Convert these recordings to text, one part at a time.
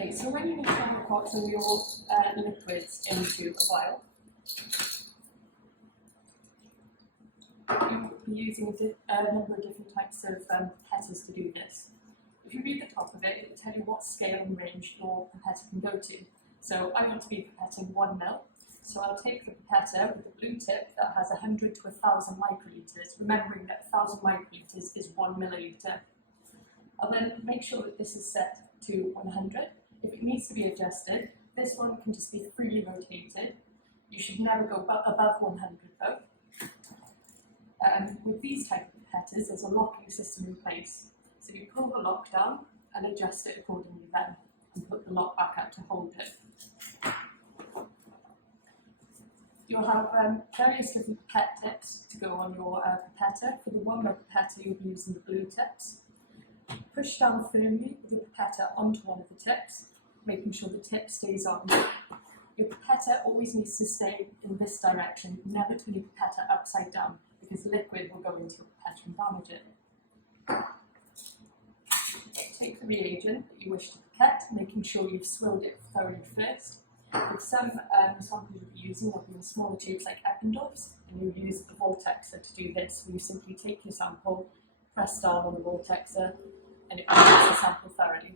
Okay, so when you initially put some of your liquids into a vial, you'll be using a number of different types of pipettes to do this. If you read the top of it, it will tell you what scale and range your pipette can go to. So I want to be pipetting 1 ml, so I'll take the pipette with the blue tip that has 100 to 1,000 microliters, remembering that 1,000 microliters is 1 milliliter. I'll then make sure that this is set to 100. If it needs to be adjusted, this one can just be freely rotated. You should never go above 100 though. With these type of pipettes, there's a locking system in place. So you pull the lock down and adjust it accordingly then, and put the lock back up to hold it. You'll have various different pipette tips to go on your pipette. For the 1 ml pipette, you'll be using the blue tips. Push down firmly with the pipette onto one of the tips, making sure the tip stays on. Your pipette always needs to stay in this direction, never turn your pipette upside down, because liquid will go into your pipette and damage it. Take the reagent that you wish to pipette, making sure you've swilled it thoroughly first. With some samples you'll be using, they'll be in smaller tubes like Eppendorf's, and you'll use the vortexer to do this. So you simply take your sample, press down on the vortexer, and it pippettes the sample thoroughly.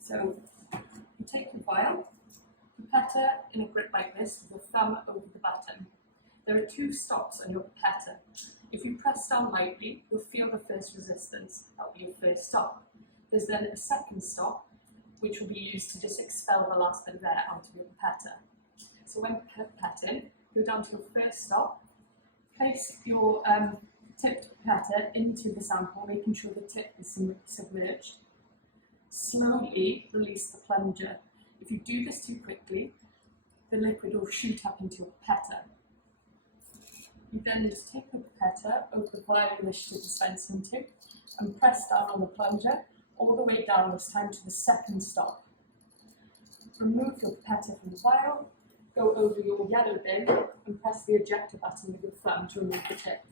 So you take your vial, pipette in a grip like this with your thumb over the button. There are 2 stops on your pipette. If you press down lightly, you'll feel the first resistance. That will be your first stop. There's then a second stop, which will be used to just expel the last bit of air out of your pipette. So when pipetting, go down to your first stop, place your tipped pipette into the sample, making sure the tip is submerged. Slowly release the plunger. If you do this too quickly, the liquid will shoot up into your pipette. You then just take the pipette over the vial you wish to dispense into and press down on the plunger all the way down, this time to the second stop. Remove your pipette from the vial, go over your yellow bin and press the ejector button with your thumb to remove the tip.